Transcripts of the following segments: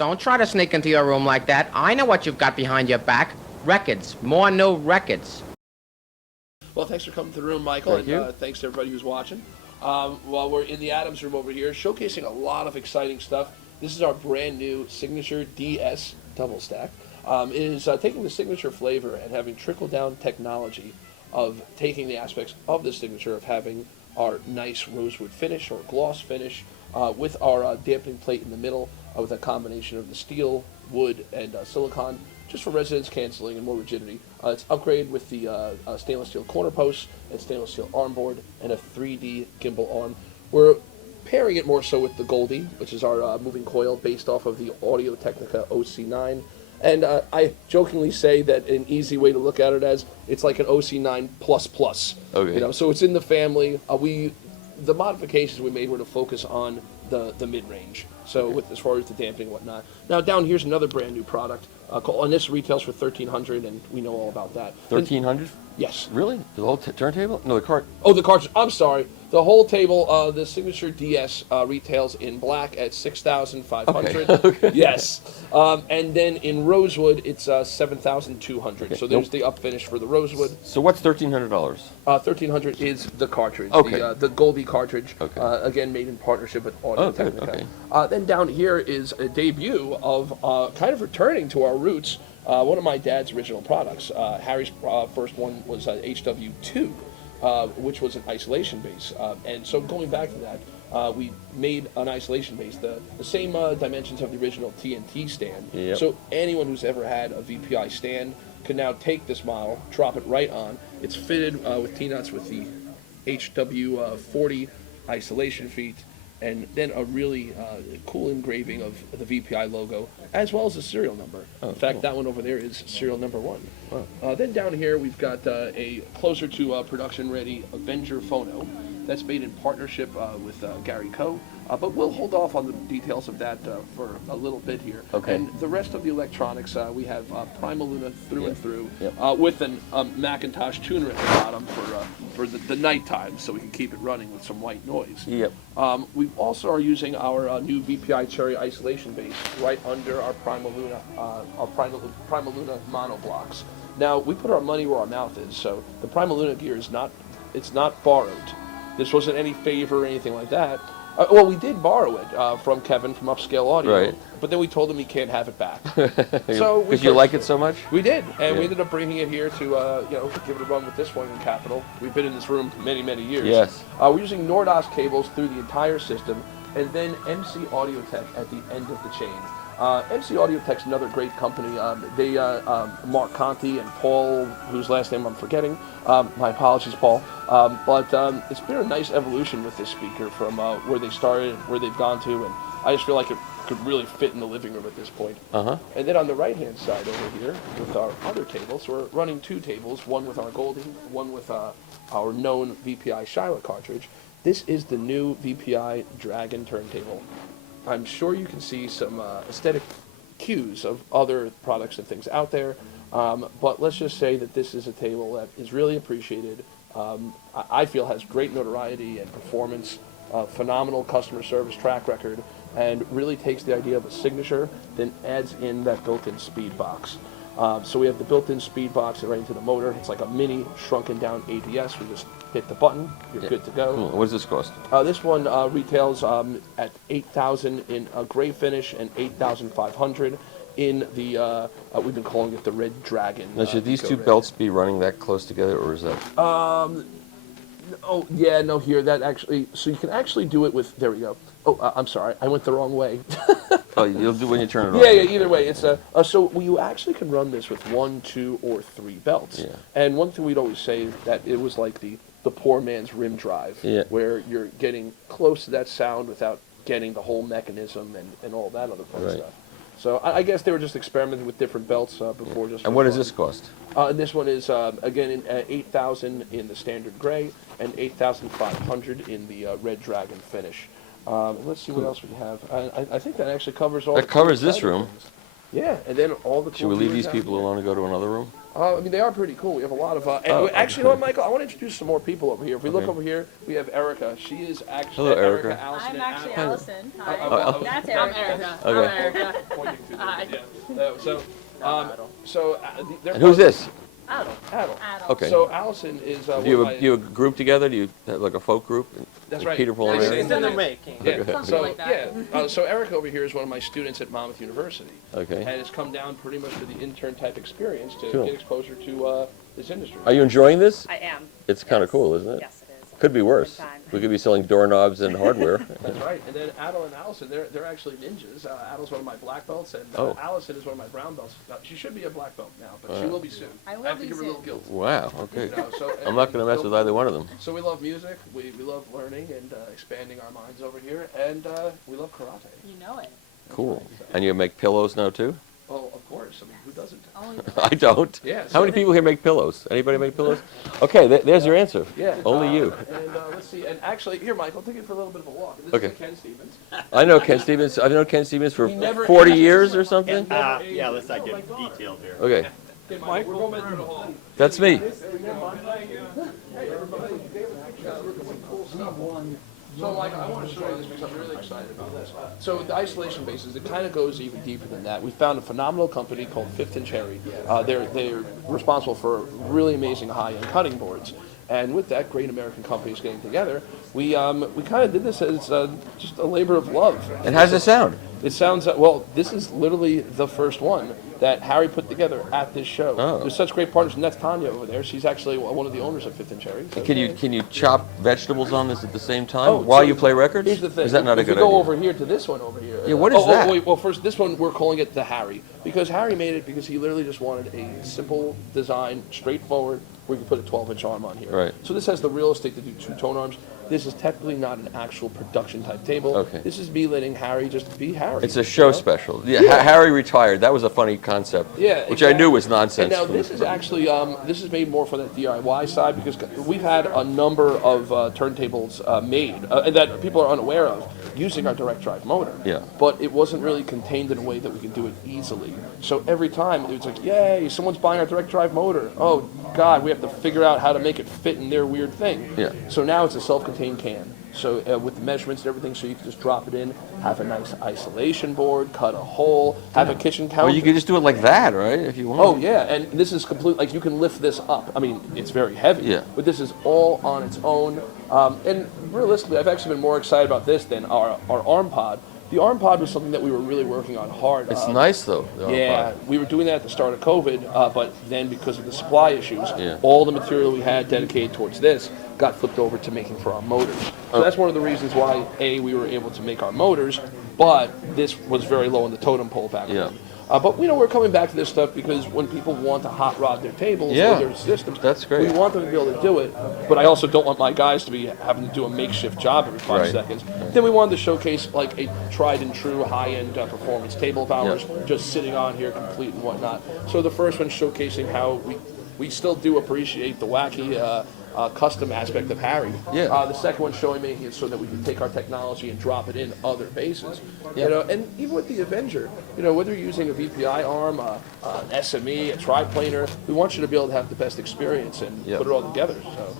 Don't try to sneak into your room like that. I know what you've got behind your back. Records. More new records. Well, thanks for coming to the room, Michael, Thank you. Thanks to everybody who's watching. While we're in the Adams room over here, showcasing a lot of exciting stuff. This is our brand new Signature DS double stack. It is taking the Signature flavor and having trickle-down technology of taking the aspects of the Signature of having our nice rosewood finish or gloss finish with our dampening plate in the middle with a combination of the steel, wood, and silicone, just for resonance canceling and more rigidity. It's upgraded with the stainless steel corner posts and stainless steel arm board and a 3D gimbal arm. We're pairing it more so with the Goldie, which is our moving coil based off of the Audio-Technica OC9. And I jokingly say that an easy way to look at it as it's like an OC9 plus. Okay. You know, so it's in the family. The modifications we made were to focus on the mid-range. So with as far as the dampening and whatnot. Now down here's another brand new product. And this retails for $1,300, and we know all about that. $1,300? Yes. Really? The whole turntable? No, the cart. Oh, the cartridge. I'm sorry. The whole table, the Signature DS retails in black at $6,500. Okay. Yes. And then in rosewood, it's $7,200. Okay. So there's the up finish for the rosewood. So what's $1,300? $1,300 is the cartridge. Okay. The Goldie cartridge. Okay. Again, made in partnership with Audio-Technica. Okay. Then down here is a debut of kind of returning to our roots. One of my dad's original products. Harry's first one was HW2. Which was an isolation base. And so going back to that, we made an isolation base, the same dimensions of the original TNT stand. Yep. So anyone who's ever had a VPI stand can now take this model, drop it right on. It's fitted with T-nuts with the HW40 isolation feet, and then a really cool engraving of the VPI logo, as well as the serial number. In fact, cool. that one over there is serial number 1. Wow. Then down here, we've got a closer to production-ready Avenger phono that's made in partnership with Gary Coe. But we'll hold off on the details of that for a little bit here. Okay. And the rest of the electronics, we have Primal Luna through and through, Yep. with an Macintosh tuner at the bottom for the nighttime, so we can keep it running with some white noise. Yep. We also are using our new VPI Cherry isolation base right under our Primal Luna mono blocks. Now, we put our money where our mouth is, so the Primal Luna gear is not borrowed. This wasn't any favor or anything like that. Well, we did borrow it from Kevin from Upscale Audio, Right. but then we told him he can't have it back. So Because you like it so much? We did, and we Yeah. ended up bringing it here to give it a run with this one in Capitol. We've been in this room many, many years. Yes. We're using Nordos cables through the entire system, and then MC Audio Tech at the end of the chain. MC Audio Tech's another great company. They Mark Conti and Paul, whose last name I'm forgetting. My apologies, Paul. But it's been a nice evolution with this speaker from where they started, where they've gone to, and I just feel like it could really fit in the living room at this point. Uh-huh. And then on the right-hand side over here, with our other tables, we're running 2 tables, one with our Goldie, one with our known VPI Shiloh cartridge. This is the new VPI Dragon Turntable. I'm sure you can see some aesthetic cues of other products and things out there, but let's just say that this is a table that is really appreciated. I feel has great notoriety and performance, phenomenal customer service track record, and really takes the idea of a signature, then adds in that built-in speed box. So we have the built-in speed box right into the motor. It's like a mini shrunken down ADS. We just hit the button, you're good to go. Cool. What does this cost? This one retails at $8,000 in a gray finish and $8,500 in the we've been calling it the Red Dragon. Now, should these two red. belts be running that close together, or is that? Oh yeah, no, here that actually. So you can actually do it with. There we go. Oh, I'm sorry, I went the wrong way. Oh, you'll do when you turn it on. Yeah. Either way, it's so you actually can run this with 1, 2, or 3 belts. Yeah. And one thing we'd always say is that it was like the poor man's rim drive, Yeah. where you're getting close to that sound without getting the whole mechanism and all that other fun Right. stuff. So I guess they were just experimenting with different belts before just. And what does this cost? And this one is again $8,000 in the standard gray and $8,500 in the Red Dragon finish. Let's see what else we have. I think that actually covers all. That the cool covers this exciting room. things. Yeah, and then all the. Should we cool leave gears these out people here. alone and go to another room? I mean, they are pretty cool. We have a lot of. Actually, you know what, Michael? I want to introduce some more people over here. If we look Okay. over here, we have Erica. She is actually. Hello, Erica. Allison, I'm and actually Alan. Allison. Hi. Oh, That's I'm Erica. Erica. Okay. I'm Erica. skipping through Hi. there. Yeah. And who's this? Adel. Okay. So Allison is. Do you have a group together? Do you have like a folk group? That's Like right. Peter, Paul, and It's Mary? It's in the making. Yeah. Okay. So like that. so Eric over here is one of my students at Monmouth University. Okay. And has come down pretty much for the intern type experience to Cool. get exposure to this industry. Are you enjoying this? I am. It's kind of Yes. cool, isn't it? Yes, it is. Could be worse. Good time. We could be selling doorknobs and hardware. That's right. And then Adel and Allison, they're actually ninjas. Adel's one of my black belts, and Oh. Allison is one of my brown belts. She should be a black belt now, but she Wow. will be soon. I will have to be give her a little soon. guilt. Wow. Okay. You know, so, I'm not going to mess with either one of them. So we love music, we love learning and expanding our minds over here, and we love karate. You know it. Cool. And you make pillows now too? Well, of course. I mean, who doesn't? Only I don't. Yeah, How many people here make pillows? Anybody make pillows? Okay, there's your answer. Yeah. Only you. And let's see. And actually, here, Mike, I'll take you for a little bit of a walk. This Okay. is Ken Stevens. I know Ken Stevens. I've known Ken Stevens for He never 40 ages. years or something. Yeah, let's not get detailed here. Okay, Okay, Mike, we're going through the hall. that's me. So, Mike, I want to show you this because I'm really excited about this. So, the isolation bases, it kind of goes even deeper than that. We found a phenomenal company called Fifth and Cherry. They're responsible for really amazing high-end cutting boards. And with that, great American companies getting together, we kind of did this as just a labor of love. And how does it sound? It sounds well. This is literally the first one that Harry put together at this show. Oh. There's such great partners, and that's Tanya over there. She's actually one of the owners of Fifth and Cherry. So. Can you chop vegetables on this at the same time Oh, while so you play records? Here's the thing. Is that not a if good we go idea? over here to this one over here. Yeah, what is that? Wait, well, first, this one we're calling it the Harry because Harry made it because he literally just wanted a simple design, straightforward. We can put a 12-inch arm on here. Right. So this has the real estate to do 2 tone arms. This is technically not an actual production type table. Okay. This is me letting Harry just be Harry. It's a show you know? special. Yeah, Harry retired. That was a funny concept. Yeah, Which I knew exactly. was nonsense. And now this is actually this is made more for that DIY side because we've had a number of turntables made that people are unaware of using our direct drive motor. Yeah. But it wasn't really contained in a way that we could do it easily. So every time it was like, yay, someone's buying our direct drive motor. Oh God, we have to figure out how to make it fit in their weird thing. Yeah. So now it's a self-contained can. So with the measurements and everything, so you can just drop it in, have a nice isolation board, cut a hole, have a kitchen counter. Well, you could just do it like that, right? If you want. Oh yeah, and this is complete. Like you can lift this up. I mean, it's very heavy. Yeah. But this is all on its own. And realistically, I've actually been more excited about this than our arm pod. The arm pod was something that we were really working on hard. It's nice though. the arm Yeah, pod. we were doing that at the start of COVID, but then because of the supply issues, Yeah. all the material we had dedicated towards this got flipped over to making for our motors. So Oh. that's one of the reasons why, we were able to make our motors, but this was very low in the totem pole back Yeah. then. But we're coming back to this stuff because when people want to hot rod their tables Yeah, or their systems, that's great. we want them to be able to do it. But I also don't want my guys to be having to do a makeshift job every 5 Right. seconds. Then we wanted to showcase like a tried and true high-end performance table of ours, just sitting on here complete and whatnot. So the first one showcasing how we still do appreciate the wacky custom aspect of Harry. Yeah. The second one showing making it so that we can take our technology and drop it in other bases. Yeah. You know, and even with the Avenger, whether you're using a VPI arm, an SME, a triplanar, we want you to be able to have the best experience and Yeah. put it all together. So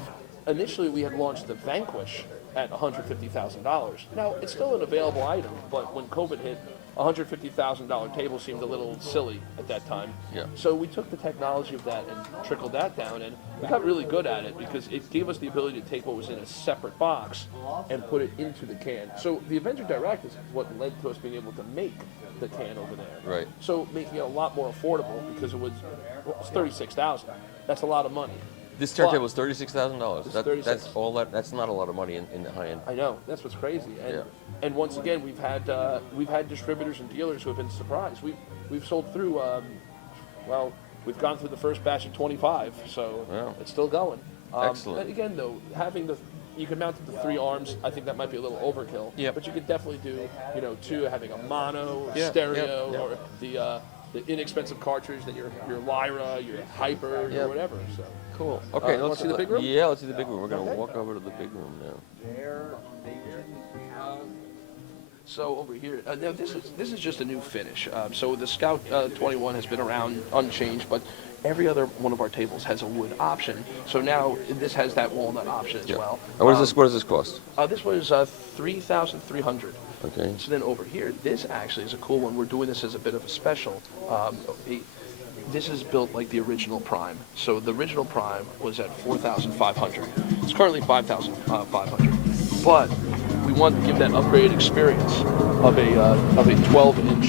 initially we had launched the Vanquish at $150,000. Now it's still an available item, but when COVID hit, $150,000 table seemed a little silly at that time. Yeah. So we took the technology of that and trickled that down, and we got really good at it because it gave us the ability to take what was in a separate box and put it into the can. So the Avenger Direct is what led to us being able to make the can over there. Right. So making it a lot more affordable because it was $36,000. That's a lot of money. This turntable is $36,000. It's That's $36,000. all that. That's not a lot of money in the high end. I know, that's what's crazy. And Yeah. and once again, we've had distributors and dealers who have been surprised. We've sold through. We've gone through the first batch of 25, so Wow. it's still going. Excellent. And again, though, you can mount it to 3 arms. I think that might be a little overkill. Yep. But you could definitely do, 2 having a mono, Yeah, stereo, yep. or the inexpensive cartridge that your Lyra, your Hyper, Yep. or whatever. So. Cool. Okay. you wanna see the big room? Yeah, let's see the big room. We're gonna Okay. walk over to the big room now. So over here, now this is just a new finish. So the Scout 21 has been around unchanged, but every other one of our tables has a wood option. So now this has that walnut option as well. And what does this cost? This was $3,300. Okay. So then over here, this actually is a cool one. We're doing this as a bit of a special. This is built like the original Prime. So the original Prime was at 4,500. It's currently 5,500. But we want to give that upgraded experience of a 12-inch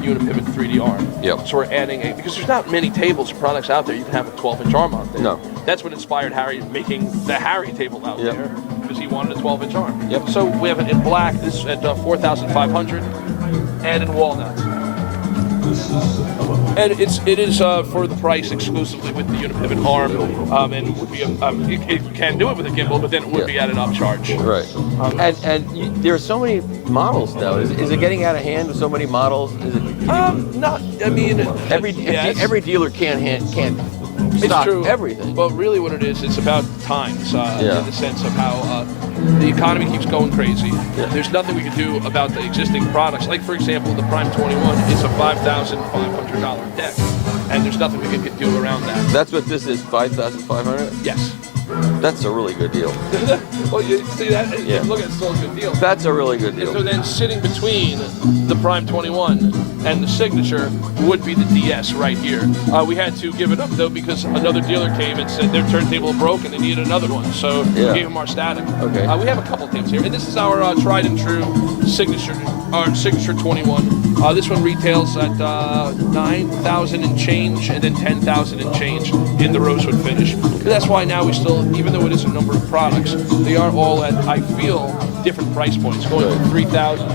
unipivot 3D arm. Yep. So we're adding because there's not many tables or products out there you can have a 12-inch arm out there. No. That's what inspired Harry making the Harry table out Yep. there, because he wanted a 12-inch arm. Yep. So we have it in black. This is at 4,500, and in walnut. And it is for the price exclusively with the unipivot arm, and would be it can do it with a gimbal, but then it would be at an upcharge. Right. There are so many models now. Is it getting out of hand with so many models? Is it? Not. I mean, yes. Every dealer can't It's stock true. everything. But really what it is, it's about times Yeah. in the sense of how the economy keeps going crazy. Yeah. There's nothing we can do about the existing products. Like, for example, the Prime 21 is a $5,500 deck, and there's nothing we can do around that. That's what this is, 5,500? Yes. That's a really good deal. Well, you see that? Yeah. Look, it's still a good deal. That's a really good And so deal. then sitting between the Prime 21 and the Signature would be the DS right here. We had to give it up, though, because another dealer came and said their turntable broke and they needed another one. So we Yeah. gave them our static. Okay. We have a couple tables here. And this is our tried and true Signature, our Signature 21. This one retails at 9,000 and change, and then 10,000 and change in the rosewood finish. That's why now we still, even though it is a number of products, they are all at, I feel, different price points, going from 3,000,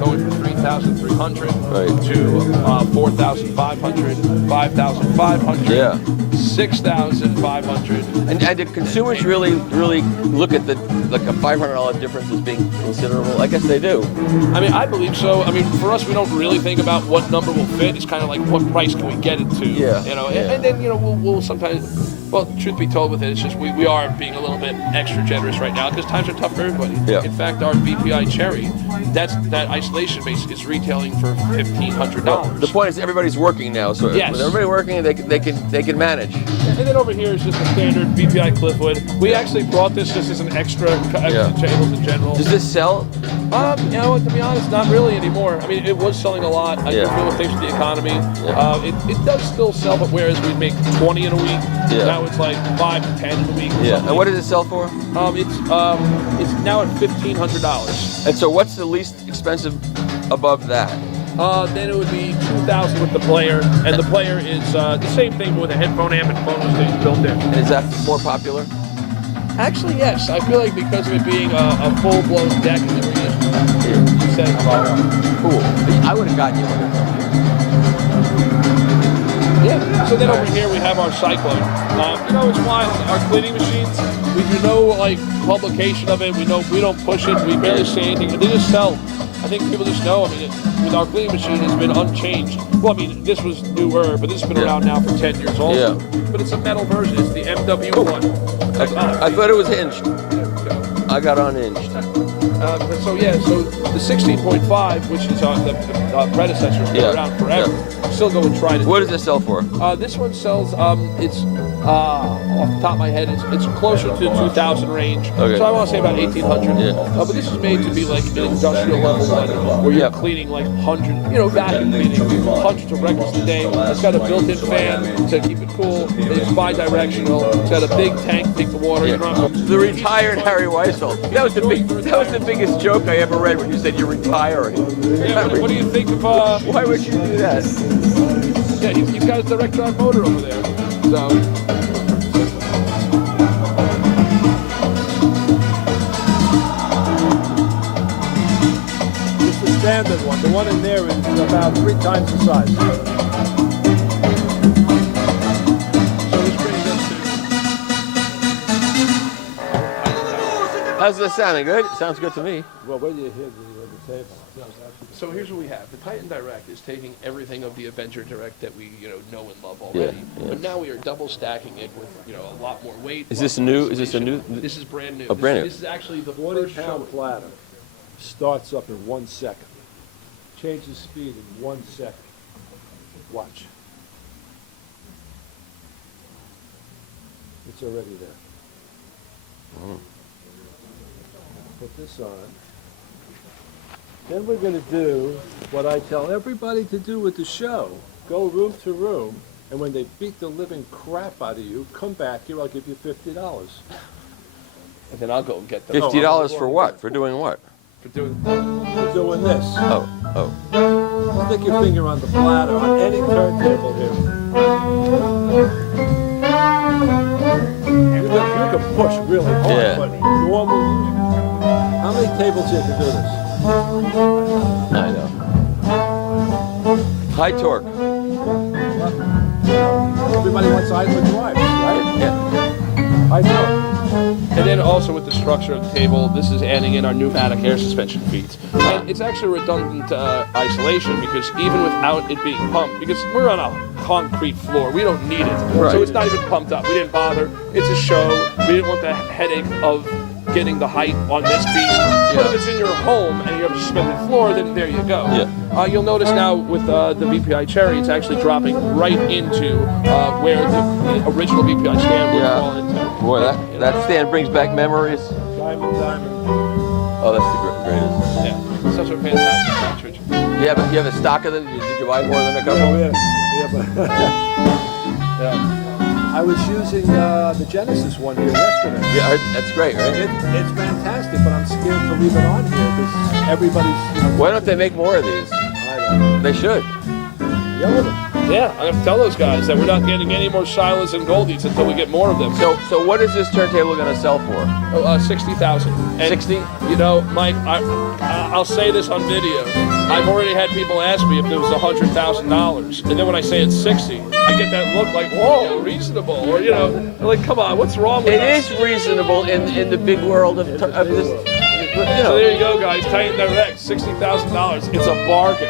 going from 3,300 Right. to 4,500, 5,500, Yeah. 6,500. And do consumers really look at like a $500 difference as being considerable? I guess they do. I mean, I believe so. I mean, for us, we don't really think about what number will fit. It's kind of like what price can we get it to. Yeah, You know, yeah. and then, you know, we'll sometimes, well, truth be told with it, it's just we are being a little bit extra generous right now because times are tough for everybody. Yeah. In fact, our VPI Cherry, that isolation base is retailing for $1,500. The point is everybody's working now, so Yes. with everybody working, they can manage. And then over here is just a standard VPI Cliffwood. We actually brought this just as an extra tables in general. Does this sell? You know what, to be honest, not really anymore. I mean, it was selling a lot. I Yeah. feel with things with the economy. Yeah. It does still sell, but whereas we'd make 20 in a week, Yeah. now it's like 5 to 10 in a week. Or Yeah. something. And what does it sell for? It's now at $1,500. And so what's the least expensive above that? Then it would be 2,000 with the player, and the player is the same thing but with a headphone amp and phone things built in. And is that more popular? Actually, yes. I feel like because of it being a full-blown deck and everything, setting Cool. I would have gotten you one. Yeah. So then over here we have our Cyclone. You know, it's wild. Our cleaning machines, we do no like publication of it. We don't push it. We barely say anything. They just sell. I think people just know. I mean, with our cleaning machine, it's been unchanged. Well, I mean, this was newer, but this has been around now for 10 years also. Yeah. But it's a metal version. It's the MW1. I thought it was hinged. I got unhinged. So the 16.5, which is the predecessor, has been Yeah. around forever. Still going to try to. What does this sell for? This one sells. It's off the top of my head, it's closer to 2,000 range. Okay. So I want to say about 1,800. Yeah. But this is made to be like an industrial level one, where you're cleaning like hundreds, vacuum cleaning hundreds of records a day. It's got a built-in fan to keep it cool. It's bi-directional. It's got a big tank to take the water. Yeah. You don't have to- The retired Harry Weissel. That was the biggest joke I ever read when you said you're retiring. Yeah, what do you think of? Why would you do that? Yeah, he's got his direct drive motor over there. So. It's the standard one. The one in there is about 3 times the size. So this brings us How's this sounding? Good? Sounds good to me. Well, where do you hear the table? So here's what we have. The Titan Direct is taking everything of the Avenger Direct that we know and love already. Yeah. But now we are double stacking it with a lot more weight. Is lot this more new? Is this a isolation. new? This is brand new. Oh, brand new. This is actually the 40 first show. pound platter starts up in 1 second. Changes speed in 1 second. Watch. It's already there. Put this on. Then we're going to do what I tell everybody to do with the show. Go room to room, and when they beat the living crap out of you, come back here, I'll give you $50. And then I'll go get them. $50 for what? For doing what? For doing. For doing this. Oh. Stick your finger on the bladder on any turntable here. You can push really hard, Yeah. but normally, how many tables here can do this? I know. High torque. Everybody wants Iowa drivers, right? Yeah. I know. And then also with the structure of the table, this is adding in our pneumatic air suspension feet. And it's actually redundant isolation because even without it being pumped, because we're on a concrete floor, we don't need it. Right. So it's not even pumped up. We didn't bother. It's a show. We didn't want the headache of getting the height on this piece. But if it's in your home and you have a suspended floor, then there you go. Yeah. You'll notice now with the VPI Cherry, it's actually dropping right into where the original VPI stand would fall into. Boy, that stand brings back memories. Diamond. Oh, that's the greatest. Yeah, such a fantastic cartridge. You have a stock of them? Did you buy more than a couple? Yeah. I was using the Genesis one here yesterday. Yeah, that's great, right? It's fantastic, but I'm scared to leave it on here because everybody's. Why don't they make more of these? I don't know. They should. Yell at them. Yeah, I'm gonna tell those guys that we're not getting any more Shilohs and Goldies until we get more of them. So what is this turntable going to sell for? 60,000. 60? You know, Mike, I'll say this on video. I've already had people ask me if it was $100,000, and then when I say it's 60, I get that look like, whoa, reasonable, or you know, they're like, come on, what's wrong with us? It is reasonable in the big world of this. You So know. there you go, guys. Tighten their necks. $60,000. It's a bargain.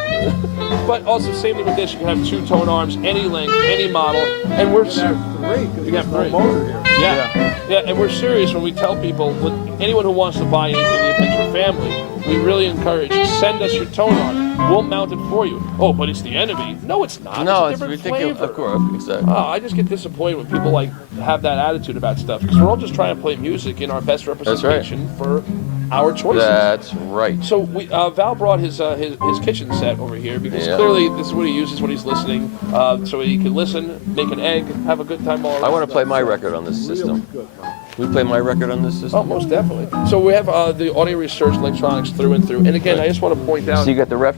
But also, same thing with this. You can have two tone arms, any length, any model, and we're Three, because You got there's no three. motor here. yeah, and we're serious when we tell people, anyone who wants to buy anything in the Avenger family, we really encourage, send us your tone arm. We'll mount it for you. Oh, but it's the enemy. No, it's not. No, a it's different ridiculous. flavor. Of course, exactly. I just get disappointed when people like have that attitude about stuff because we're all just trying to play music in our best representation for our choices. That's right. So Val brought his kitchen set over here because clearly this is what he uses when he's listening, so he can listen, make an egg, have a good time all around. I want to play my record on this system. Really good, huh? Can we play my record on this system? Oh, most definitely. So we have the audio research electronics through and through. And again, I just want to point out. So you got the Ref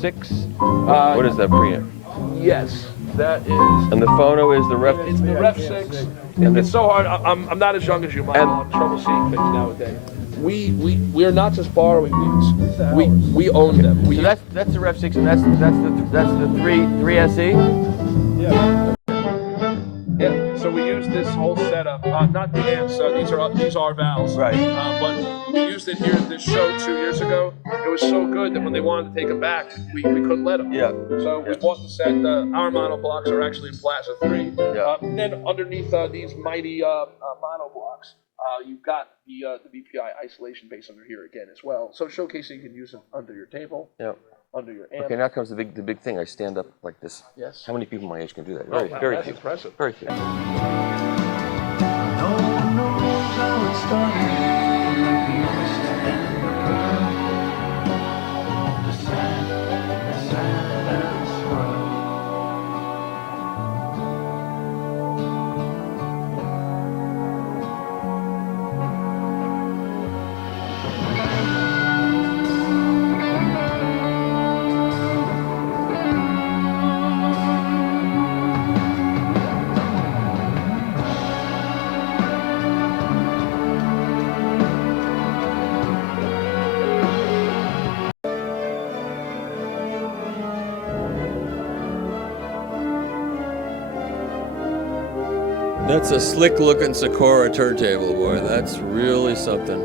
6? What is that preamp? Yes, that is. And the phono is the Ref. It's the Ref 6. It's so hard. I'm not as young as you, Mike. I'm having trouble seeing things nowadays. We are not just borrowing these. We own them. So that's the Ref 6, and that's the 3 SE. Yeah. Yeah. So we use this whole setup. Not the amps. These are valves. Right. But we used it here at this show 2 years ago. It was so good that when they wanted to take them back, we couldn't let them. Yeah. So we bought the set. Our mono blocks are actually in Plaza 3. Yeah. Then underneath these mighty mono blocks, you've got the VPI isolation base under here again as well. So showcasing you can use them under your table, under your amp. Okay, now comes the big thing. I stand up like this. Yes. How many people my age can do that? Oh, Very that's few. impressive. Very few. That's a slick looking Sikora turntable, boy. That's really something.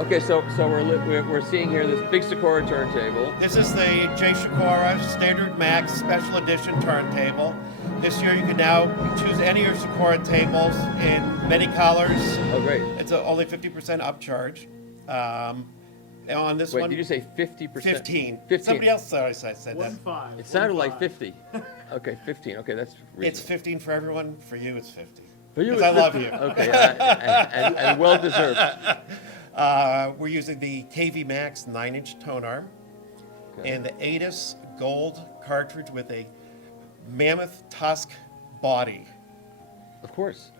Okay, so we're seeing here this big Sikora turntable. This is the J. Sikora Standard Max Special Edition turntable. This year you can now choose any of your Sikora tables in many colors. Oh, great. It's only 50% upcharge. On this Wait, one, did you say 50%? 15. 15. Somebody else said that. It sounded like 50. Okay, 15. Okay, that's reasonable. It's 15 for everyone. For you, it's 50. For you, Because it's I love 50. you. Okay, and well deserved. We're using the KV Max 9-inch tonearm and the ATIS Gold cartridge with a mammoth tusk body. Of course.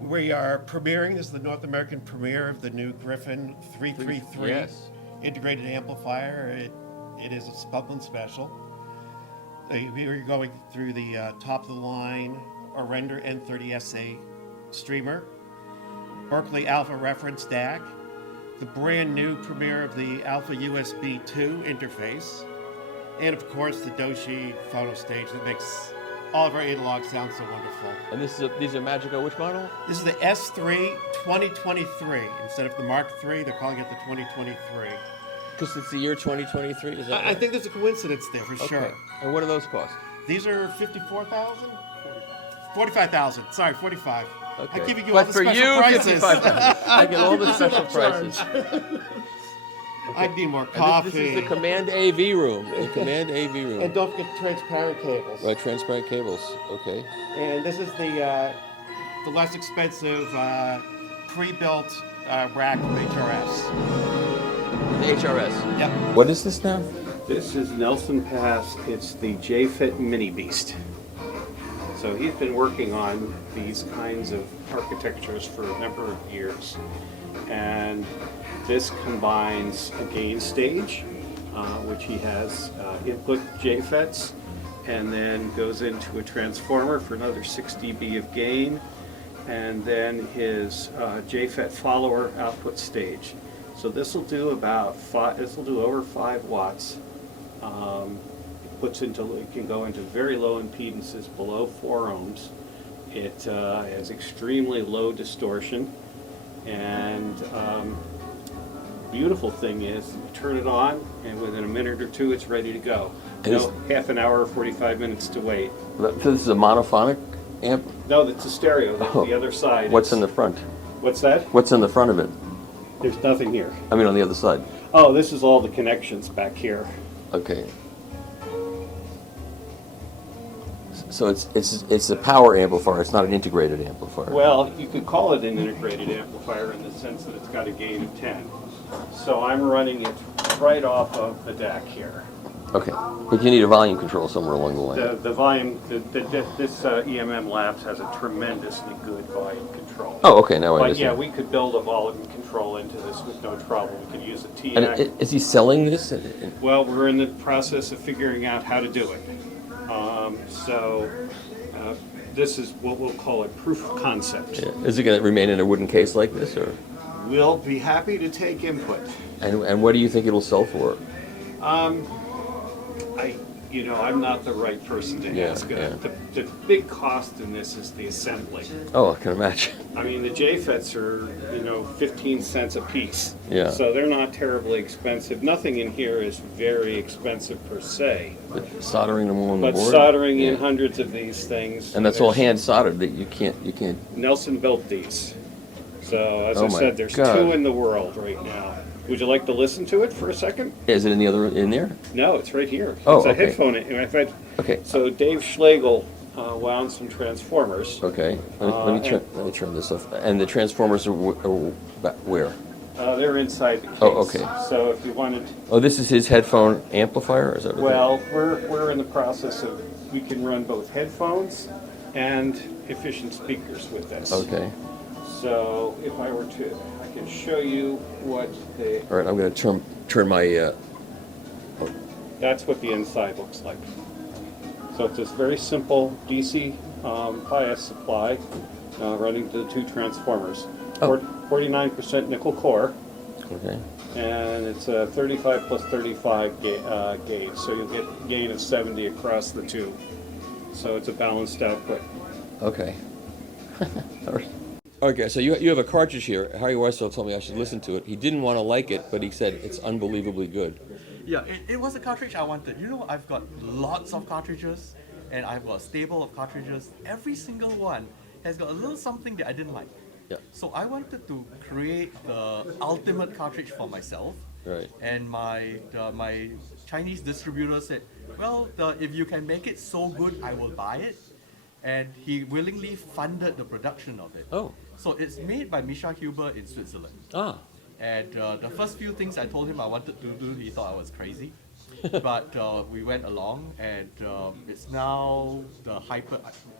We are premiering, this is the North American premiere of the new Griffin 333 Yes. integrated amplifier. It is a something special. We are going through the top of the line Orender N30SA streamer, Berkeley Alpha reference DAC, the brand new premiere of the Alpha USB 2 interface, and of course the Doshi phono stage that makes all of our analog sound so wonderful. And these are Magico, which model? This is the S3 2023. Instead of the Mark III, they're calling it the 2023. Because it's the year 2023, is that I right? think there's a coincidence there for sure. Okay. And what do those cost? These are 54,000? 45,000. Sorry, 45. Okay. I'm giving you But all the for special you, prices. 55,000. I get all the special prices. I need more And coffee. this is the CommandAV room. The CommandAV room. And don't forget transparent cables. Right, transparent cables. Okay. And this is the less expensive pre-built rack from HRS. The HRS. Yep. What is this now? This is Nelson Pass. It's the JFET Mini Beast. So he's been working on these kinds of architectures for a number of years. And this combines a gain stage, which he has input JFETs, and then goes into a transformer for another 6 dB of gain, and then his JFET follower output stage. So this will do over 5 watts. It can go into very low impedances below 4 ohms. It has extremely low distortion, and beautiful thing is you turn it on, and within a minute or two, it's ready to go. No half an hour or 45 minutes to wait. So this is a monophonic amp? No, that's a stereo. That's the other side. What's in the front? What's that? What's in the front of it? There's nothing here. I mean, on the other side. Oh, this is all the connections back here. Okay. So it's a power amplifier. It's not an integrated amplifier. Well, you could call it an integrated amplifier in the sense that it's got a gain of 10. So I'm running it right off of the DAC here. Okay, but you need a volume control somewhere along the line. The volume, this EMM Labs has a tremendously good volume control. Oh, okay, now I But understand. yeah, we could build a volume control into this with no trouble. We could use a And TAC. is he selling this? Well, we're in the process of figuring out how to do it. This is what we'll call a proof of concept. Is it going to remain in a wooden case like this, or? We'll be happy to take input. And what do you think it'll sell for? I'm not the right person to Yeah, ask. yeah. The big cost in this is the assembly. Oh, I can imagine. I mean, the JFETs are, 15 cents a piece. Yeah. So they're not terribly expensive. Nothing in here is very expensive per se. But soldering them on the But board. soldering in Yeah. hundreds of these things. And that's all hand soldered. That you can't. Nelson built these. So as Oh I my said, there's God. 2 in the world right now. Would you like to listen to it for a second? Is it in there? No, it's right here. Oh, it's a okay. headphone. In fact, Okay. so Dave Schlegel wound some transformers. Okay. Let me turn this off. And the transformers are where? They're inside the case. Oh, okay. So if you wanted, Oh, this is his headphone amplifier. Is that what? well, we're in the process of, we can run both headphones and efficient speakers with this. Okay. So if I were to, I can show you what the, All right. I'm going to turn my. that's what the inside looks like. So it's this very simple DC bias supply running to the 2 transformers. Oh. 49% nickel core, Okay. and it's a 35 plus 35 gauge, so you'll get gain of 70 across the 2. So it's a balanced output. Okay. All right. Okay, so you have a cartridge here. Harry Weissel told me I should listen to it. He didn't want to like it, but he said it's unbelievably good. Yeah, it was a cartridge I wanted. I've got lots of cartridges, and I've got a stable of cartridges. Every single one has got a little something that I didn't like. Yeah. So I wanted to create the ultimate cartridge for myself. Right. And my Chinese distributor said, well, if you can make it so good, I will buy it. and he willingly funded the production of it. Oh. So it's made by Misha Huber in Switzerland. Ah. And the first few things I told him I wanted to do, he thought I was crazy. But we went along, and it's now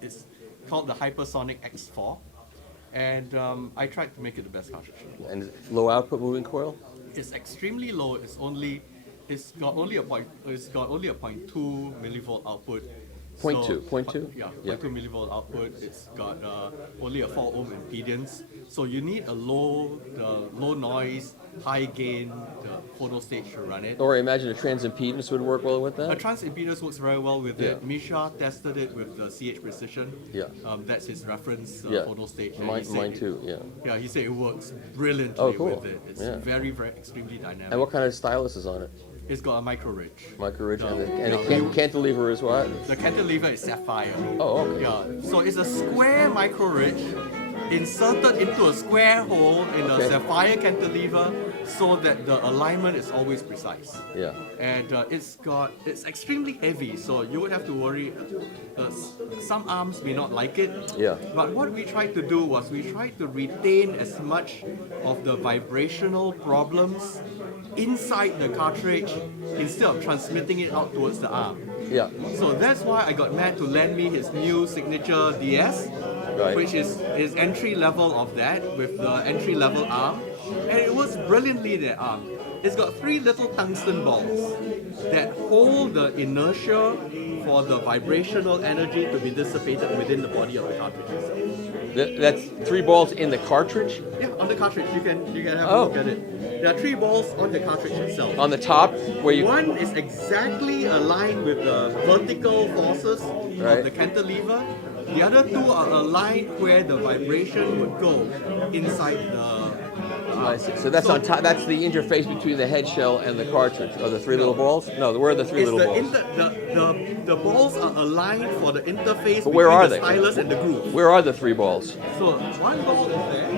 it's called the Hypersonic X4. And I tried to make it the best cartridge. And low output moving coil? It's extremely low. It's got only a 0.2 millivolt output. 0.2? Yeah, Yeah. 0.2 millivolt output. It's got only a 4 ohm impedance. So you need a low noise, high gain photo stage to run it. Or I imagine a transimpedance would work well with A that? trans impedance works very well with Yeah. it. Misha tested it with the CH Precision. Yeah. That's his reference Yeah. photo stage. and he Mine, said mine it- too, yeah. Yeah, he said it works brilliantly Oh, cool. with it. It's Yeah. very, very extremely dynamic. And what kind of stylus is on it? It's got a micro ridge. Micro ridge No, and no, the cantilever is what? The cantilever is sapphire. Oh, okay. Yeah, so it's a square micro ridge inserted into a square hole in Okay. a sapphire cantilever so that the alignment is always precise. Yeah. And it's extremely heavy, so you would have to worry. Some arms may not like it. Yeah. But what we tried to do was we tried to retain as much of the vibrational problems inside the cartridge instead of transmitting it out towards the arm. Yeah. So that's why I got Matt to lend me his new signature DS, Right. which is his entry level of that with the entry level arm. And it works brilliantly, that arm. It's got 3 little tungsten balls that hold the inertia for the vibrational energy to be dissipated within the body of the cartridge itself. That's 3 balls in the cartridge? Yeah, on the cartridge, you can have Oh. a look at it. There are 3 balls on the cartridge itself. On the top where you... One is exactly aligned with the vertical forces Right. of the cantilever. The other 2 are aligned where the vibration would go inside the. I see. So that's on top. That's the interface between the head shell and the cartridge. Are the 3 little balls? No, where are the 3 It's little the, balls? the balls are aligned for the interface But where between are the they? stylus and the groove. Where are the 3 balls? So one ball is there,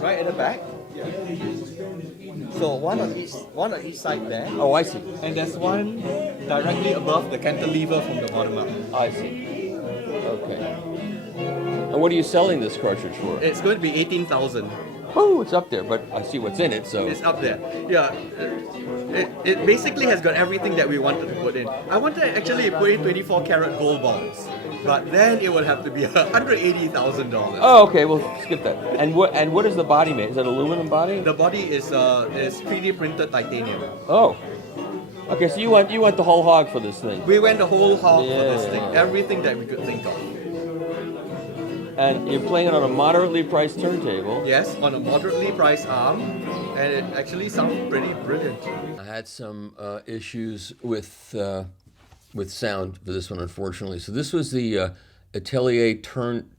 right at the back. So one on each side there, Oh, I see. and there's one directly above the cantilever from the bottom up. I see. Okay. And what are you selling this cartridge for? It's going to be 18,000. Oh, it's up there, but I see what's in it, so... It's up there. Yeah. It basically has got everything that we wanted to put in. I wanted to actually put in 24 karat gold balls, but then it would have to be $180,000. Oh, okay, well, skip that. And what is the body made? Is that aluminum body? The body is 3D printed titanium. Oh. Okay, so you want the whole hog for this thing. We went the whole hog for Yeah. this thing, everything that we could think of. And you're playing it on a moderately priced turntable. Yes, on a moderately priced arm, and it actually sounds pretty brilliant. I had some issues with sound for this one, unfortunately. So this was the Atelier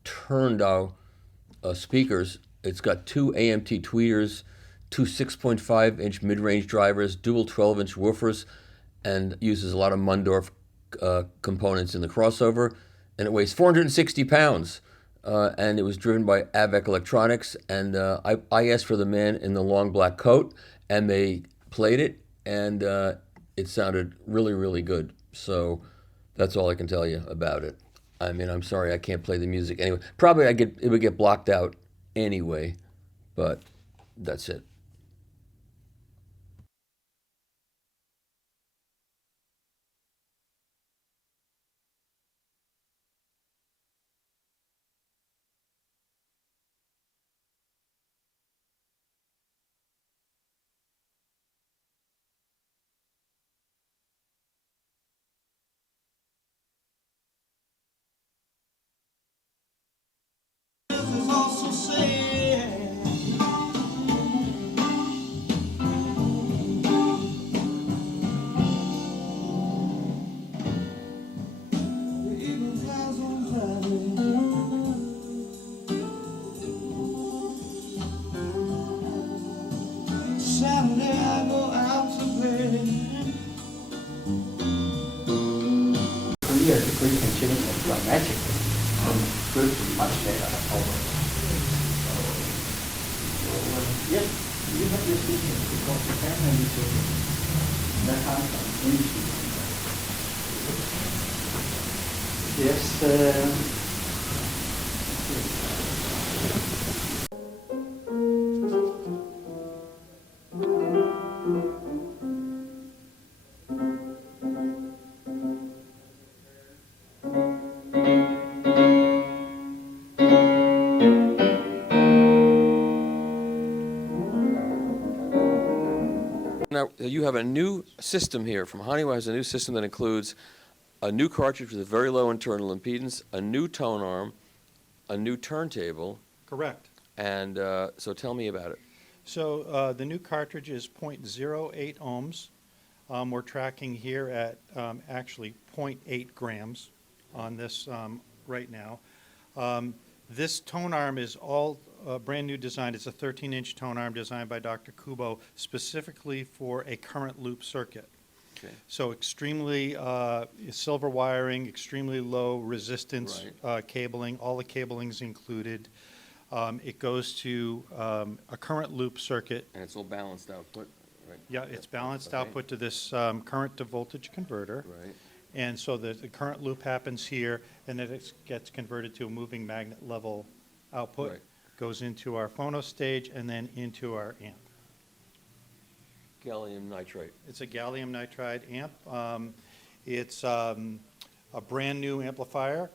Turntable speakers. It's got 2 AMT tweeters, 2 6.5-inch mid-range drivers, dual 12-inch woofers, and uses a lot of Mundorf components in the crossover. And it weighs 460 pounds. And it was driven by Avec Electronics. And I asked for the man in the long black coat, and they played it, and it sounded really, really good. So that's all I can tell you about it. I mean, I'm sorry I can't play the music anyway. Probably it would get blocked out anyway, but that's it. Saturday I go out to play. Clear the free can change dramatically from good to much better over. Yes, you have this feature because you can have it that kind of energy. Yes. Now, you have a new system here from Haniwa. Has a new system that includes a new cartridge with a very low internal impedance, a new tone arm, a new turntable, Correct. and so tell me about it. So the new cartridge is 0.08 ohms. We're tracking here at actually 0.8 grams on this right now. This tone arm is all brand new design. It's a 13-inch tone arm designed by Dr. Kubo specifically for a current loop circuit. Okay. So extremely silver wiring, extremely low resistance cabling. All the cabling's included. It goes to a current loop circuit. And it's all balanced output, right? Yeah, it's balanced Okay. output to this current to voltage converter. Right. And so the current loop happens here, and then it gets converted to a moving magnet level output. Right. Goes into our phono stage and then into our amp. Gallium nitride. It's a gallium nitride amp. It's a brand new amplifier,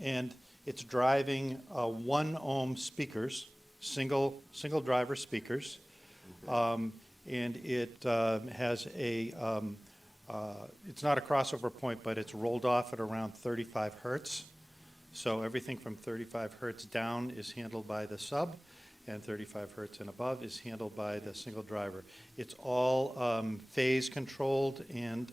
and it's driving 1 ohm speakers, single driver speakers. And it has a, it's not a crossover point, but it's rolled off at around 35 hertz. So everything from 35 hertz down is handled by the sub, and 35 hertz and above is handled by the single driver. It's all phase controlled and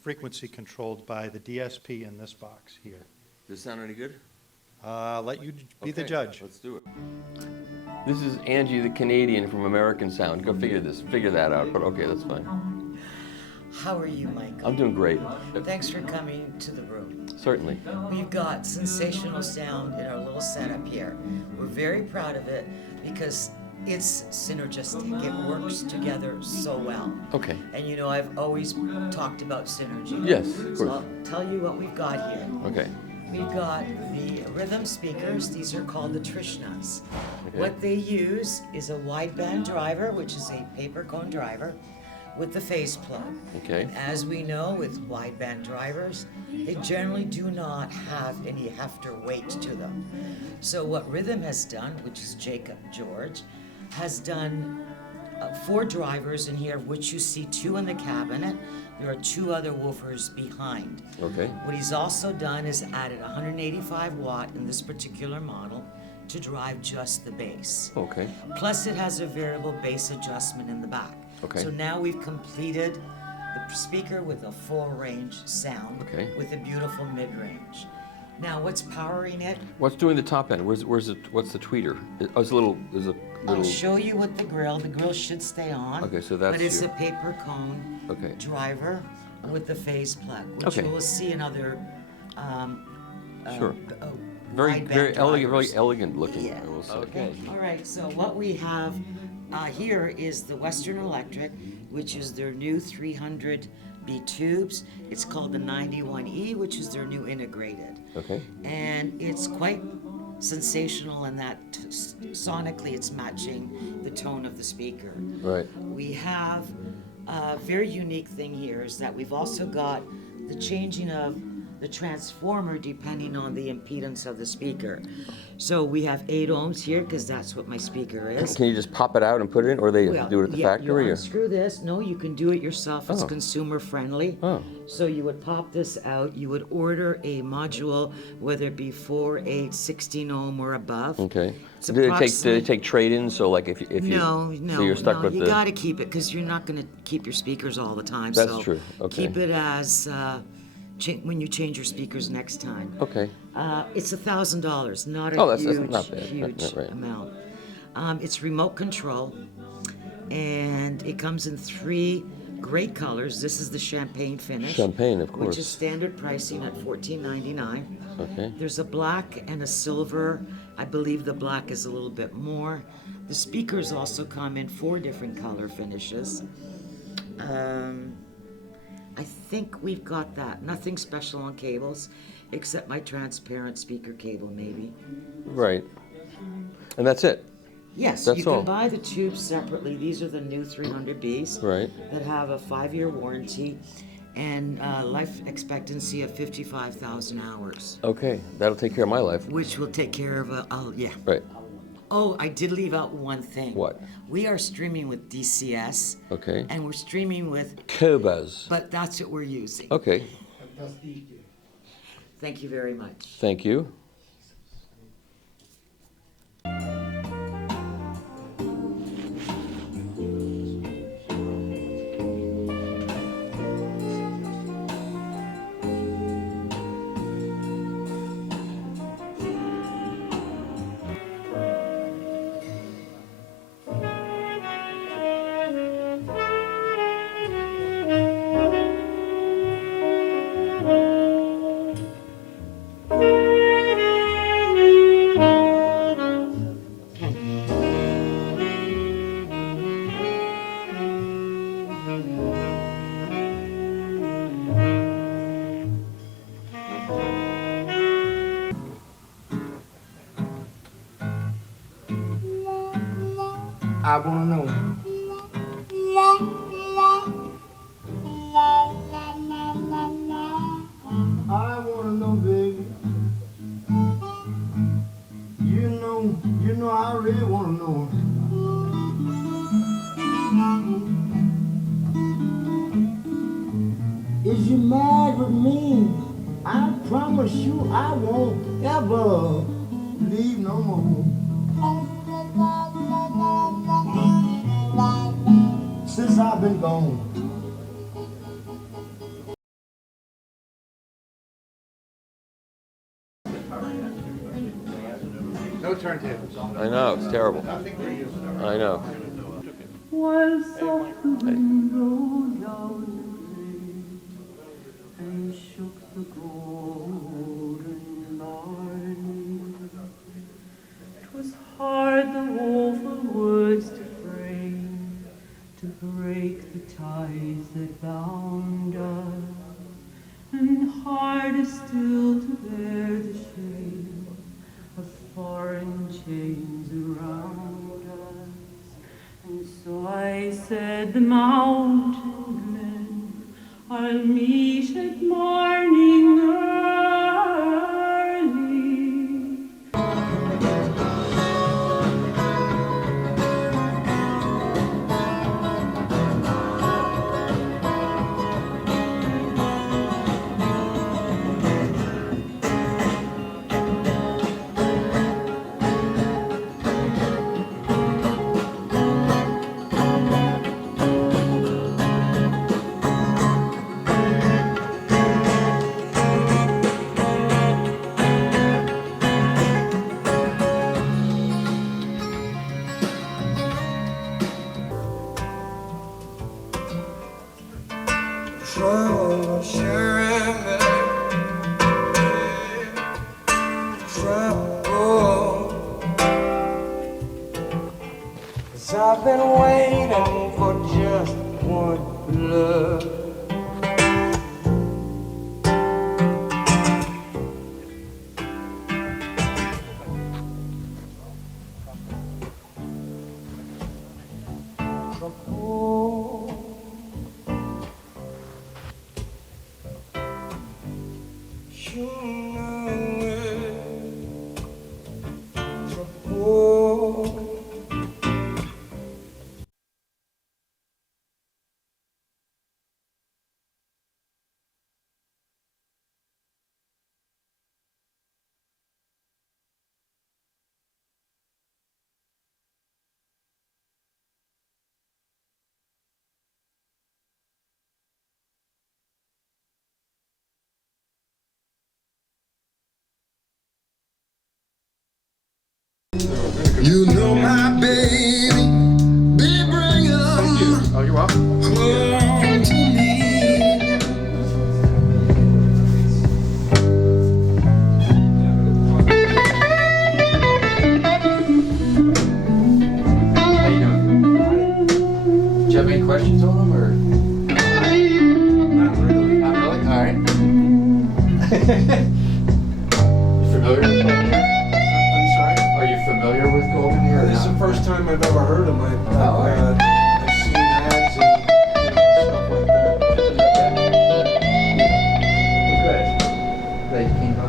frequency controlled by the DSP in this box here. Does it sound any good? Let you be the Okay, judge. Let's do it. This is Angie the Canadian from American Sound. Go figure that out, but okay, that's fine. How are you, Michael? I'm doing great. Thanks for coming to the room. Certainly. We've got sensational sound in our little setup here. We're very proud of it because it's synergistic. It works together so well. Okay. And you know, I've always talked about synergy. Yes, of So course. I'll tell you what we've got here. Okay. We've got the rhythm speakers. These are called the Trishnas. Okay. What they use is a wideband driver, which is a paper cone driver, with the phase plug. Okay. And as we know, with wideband drivers, they generally do not have any heft or weight to them. So what Rhythm has done, which is Jacob George, has done 4 drivers in here, of which you see 2 in the cabinet. There are 2 other woofers behind. Okay. What he's also done is added 185 watt in this particular model to drive just the bass. Okay. Plus it has a variable bass adjustment in the back. Okay. So now we've completed the speaker with a full range sound Okay. with a beautiful mid-range. Now what's powering it? What's doing the top end? Where's it? What's the tweeter? Oh, it's a little. There's a I'll little. show you what the grill should stay on. Okay, so that's But it's your- a paper cone Okay. driver with the phase plug, which Okay. you will see in other Sure. uh, Very, wideband very elegant, very drivers. elegant looking. Yeah. I will say. Okay. All right. So what we have here is the Western Electric, which is their new 300B tubes. It's called the 91E, which is their new integrated. Okay. And it's quite sensational in that sonically it's matching the tone of the speaker. Right. We have a very unique thing here is that we've also got the changing of the transformer depending on the impedance of the speaker. So we have 8 ohms here because that's what my speaker is. Can you just pop it out and put it in, or they Well, do it at the yeah, factory? You Or? unscrew this. No, you can do it yourself. It's Oh. consumer friendly. Oh. So you would pop this out. You would order a module, whether it be 4, 8, 16 ohm or above. Okay. It's Do they approximately- take trade-ins? So like if you No, so you're stuck with you the. got to keep it because you're not going to keep your speakers all the time. That's so true. Okay. Keep it as when you change your speakers next time. Okay. It's $1,000, not a Oh, that's huge, not bad. huge Not right. amount. It's remote control, and it comes in 3 great colors. This is the champagne finish. Champagne, of Which is course. standard pricing at $14.99. Okay. There's a black and a silver. I believe the black is a little bit more. The speakers also come in 4 different color finishes. I think we've got that. Nothing special on cables. except my transparent speaker cable, maybe. Right. And that's it. Yes, That's you can all. buy the tubes separately. These are the new 300Bs Right. that have a 5-year warranty and life expectancy of 55,000 hours, Okay, that'll take care of my life. which will take care of yeah. Right. Oh, I did leave out one thing. What? We are streaming with DCS, Okay. and we're streaming with, Cobas. but that's what we're using. Okay. Thank you very much. Thank you. I wanna know. I wanna know, baby. You know, I really wanna know. Is you mad with me? I promise you I won't ever leave no more. Since I've been gone. No turntables. I know, it's terrible. I know. While soft the wind rolled down the lane and shook the golden line, 'twas hard the woeful words to frame, to break the ties that bound us, and harder still to bear the shame of foreign chains around us. And so I said, the mountain glen I'll meet at morning early. Trouble, sharing me. Trouble. 'Cause I've been waiting for just one love. You know my baby, be bringing them. Oh, you're welcome. Home to me. How you doing? Do you have any questions on them, or? Not really. Not really? All right. the first time I've ever heard them. I've seen ads and stuff like that. Good. Glad you came by.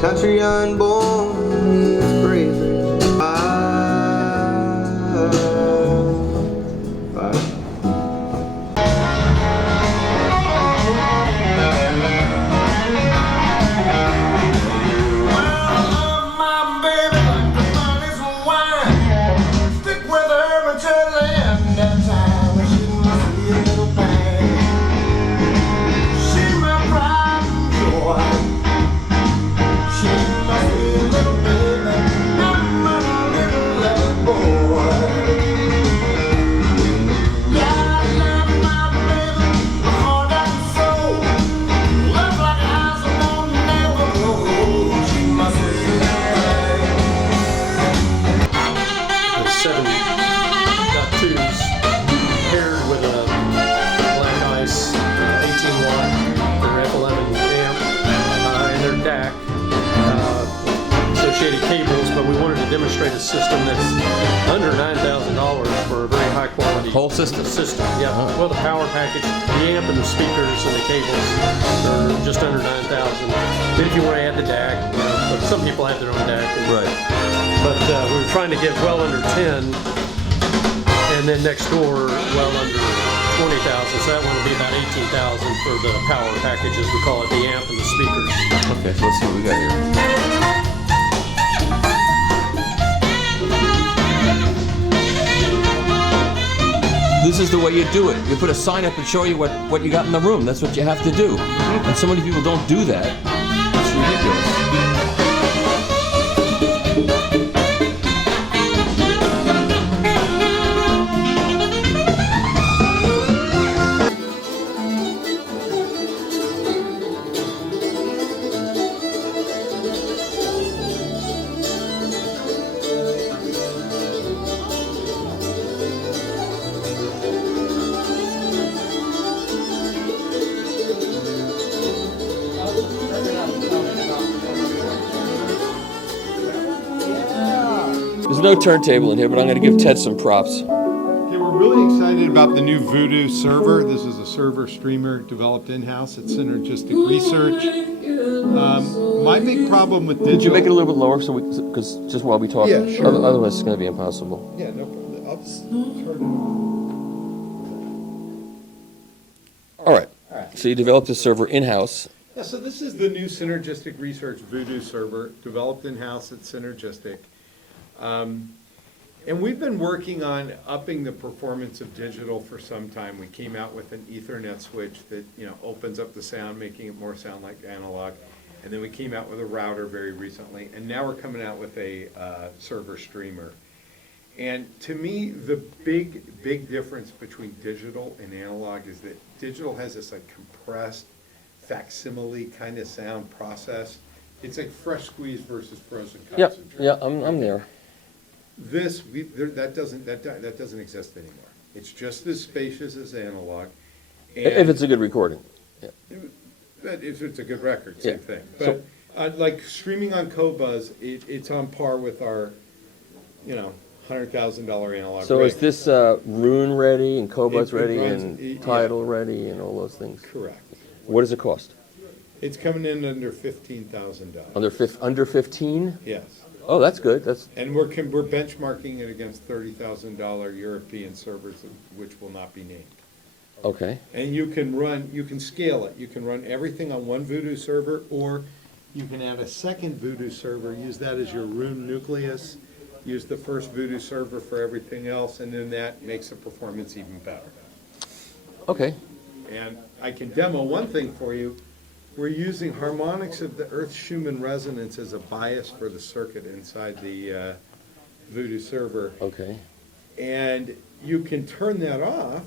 Country unborn is brave. Cables, but we wanted to demonstrate a system that's under $9,000 for a very high quality whole system. Yeah. Well, the power package, the amp and the speakers and the cables are just under $9,000. Then if you want to add the DAC, but some people have their own DAC. Right. But we were trying to get well under 10, and then next door well under 20,000. So that one will be about 18,000 for the power package, as we call it, the amp and the speakers. Okay, so let's see what we got here. This is the way you do it. You put a sign up and show you what you got in the room. That's what you have to do. And so many people don't do that. It's ridiculous. There's no turntable in here, but I'm going to give Ted some props. Okay, we're really excited about the new Voodoo server. This is a server streamer developed in-house at Synergistic Research. My big problem with digital... Did you make it a little bit lower, so because just while we talk? Yeah, sure. Otherwise, it's going to be impossible. Yeah, no problem. I'll just turn All right. So you developed a server in-house. Yeah, so this is the new Synergistic Research Voodoo server developed in-house at Synergistic. And we've been working on upping the performance of digital for some time. We came out with an Ethernet switch that, opens up the sound, making it more sound like analog. And then we came out with a router very recently. And now we're coming out with a server streamer. And to me, the big difference between digital and analog is that digital has this compressed facsimile kind of sound process. It's like fresh squeezed versus frozen concentrate. Yeah, I'm there. That doesn't exist anymore. It's just as spacious as analog. And If it's a good recording. Yeah. But if it's a good record, same Yeah. thing. But like streaming on Qobuz, it's on par with our, $100,000 analog. So is this Rune ready and Qobuz It ready runs- and yeah. Tidal ready and all those things? Correct. What does it cost? It's coming in under $15,000. Under 15? Yes. Oh, that's good. That's And we're benchmarking it against $30,000 European servers, which will not be named. okay. And you can scale it. You can run everything on one Voodoo server, or you can add a second Voodoo server, use that as your room nucleus, use the first Voodoo server for everything else, and then that makes the performance even better. Okay. And I can demo one thing for you. We're using harmonics of the Earth Schumann resonance as a bias for the circuit inside the Voodoo server. Okay. And you can turn that off,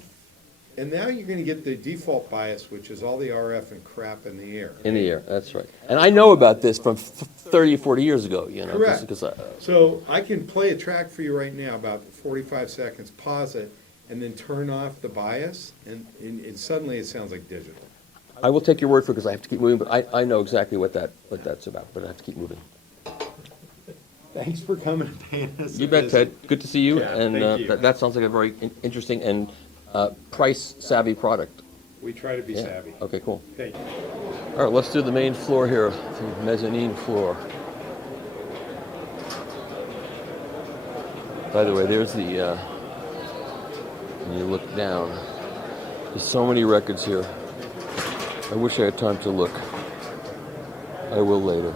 and now you're going to get the default bias, which is all the RF and crap in the air. In the air, that's right. And I know about this from 30, 40 years ago, you know. Correct. Cause So I can play a track for you right now, about 45 seconds, pause it, and then turn off the bias, and suddenly it sounds like digital. I will take your word for it because I have to keep moving, but I know exactly what that's about, but I have to keep moving. Thanks for coming and paying us. You bet, Ted. Good to see you. Yeah, And thank you. that sounds like a very interesting and price-savvy product. We try to be Yeah. savvy. Okay, cool. Thank you. All right, let's do the main floor here, the mezzanine floor. By the way, there's the, when you look down, there's so many records here. I wish I had time to look. I will later.